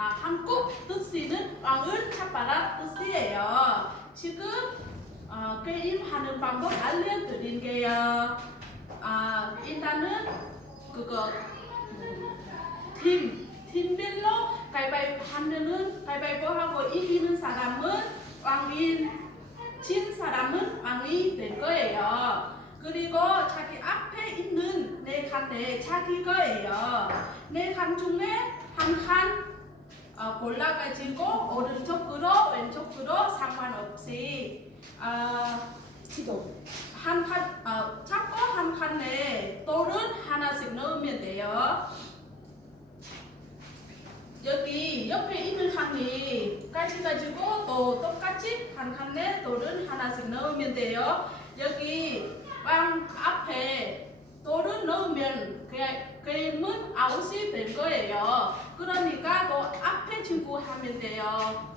아 한국 뜻은 왕을 잡아라 뜻이에요. 지금 어, 게임 하는 방법 알려드릴게요. 아 일단은 그거 음, 팀 팀별로 가위바위보 하면은 가위바위보 하고 이기는 사람은 왕인 진 사람은 왕이 될 거예요. 그리고 자기 앞에 있는 네 칸에 자기 거예요. 네 칸 중에 한 칸 어, 골라가지고 오른쪽으로 왼쪽으로 상관없이 어. 한 칸, 어, 잡고 한 칸에 돌은 하나씩 넣으면 돼요. 여기 옆에 있는 칸이 까지 가지고 또 똑같이 한 칸에 돌은 하나씩 넣으면 돼요. 여기 빵 앞에 돌을 넣으면 그냥 게임은 아웃이 될 거예요. 그러니까 돼요.